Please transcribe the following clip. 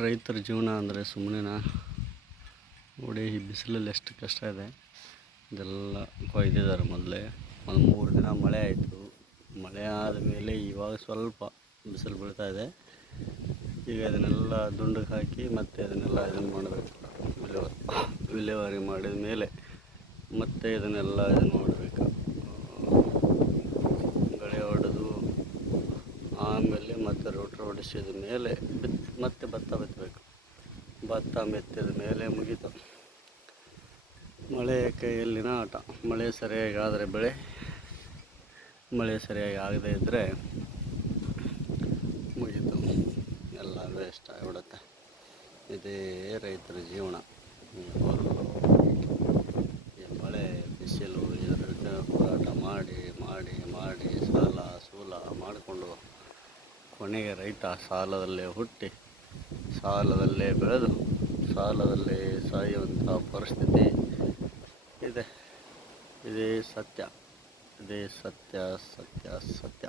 ರೈತರ ಜೀವನ ಅಂದರೆ ಸುಮ್ಮನೆನಾ? ನೋಡಿ, ಈ ಬಿಸಿಲಲ್ಲಿ ಎಷ್ಟು ಕಷ್ಟ ಇದೆ. ಇದೆಲ್ಲ ಕೊಯ್ದಿದ್ದಾರೆ ಮೊದಲೇ. ಒಂದು 3 ದಿನ ಮಳೆ ಆಯಿತು. ಮಳೆ ಆದಮೇಲೆ ಇವಾಗ ಸ್ವಲ್ಪ ಬಿಸಿಲು ಬೀಳ್ತಾ ಇದೆ. ಈಗ ಅದನ್ನೆಲ್ಲ ದುಂಡಕ್ಕೆ ಹಾಕಿ ಮತ್ತೆ ಅದನ್ನೆಲ್ಲ ಇದನ್ನು ಮಾಡಬೇಕು. ವಿಲೇವಾರಿ ಮಾಡಿದ ಮೇಲೆ ಮತ್ತೆ ಇದನ್ನೆಲ್ಲ ಇದನ್ನು ಮಾಡಬೇಕು. ಗಳೆ ಹೊಡೆದು ಆಮೇಲೆ ಮತ್ತೆ ರೋಟ್ರ್ ಹೊಡಿಸಿದ ಮೇಲೆ ಮತ್ತೆ ಭತ್ತ ಬಿತ್ತಬೇಕು. ಭತ್ತ ಮೆತ್ತಿದ ಮೇಲೆ ಮುಗೀತು. ಮಳೆ ಕೈಯಲ್ಲಿನ ಆಟ. ಮಳೆ ಸರಿಯಾಗಿ ಆದರೆ ಬೆಳೆ, ಮಳೆ ಸರಿಯಾಗಿ ಆಗದೇ ಇದ್ದರೆ ಮುಗೀತು, ಎಲ್ಲ ವೇಸ್ಟ್ ಆಗಿಬಿಡುತ್ತೆ. ಇದೇ ರೈತರ ಜೀವನ. ಈ ಮಳೆ ಬಿಸಿಲು ಇದರ ಜೊತೆ ಹೋರಾಟ ಮಾಡಿ ಮಾಡಿ ಮಾಡಿ ಸಾಲ ಸೂಲ ಮಾಡಿಕೊಂಡು ಕೊನೆಗೆ ರೈತ ಸಾಲದಲ್ಲೇ ಹುಟ್ಟಿ ಸಾಲದಲ್ಲೇ ಬೆಳೆದು ಸಾಲದಲ್ಲೇ ಸಾಯುವಂಥ ಪರಿಸ್ಥಿತಿ ಇದೆ. ಇದೇ ಸತ್ಯ, ಇದೇ ಸತ್ಯ ಸತ್ಯ ಸತ್ಯ.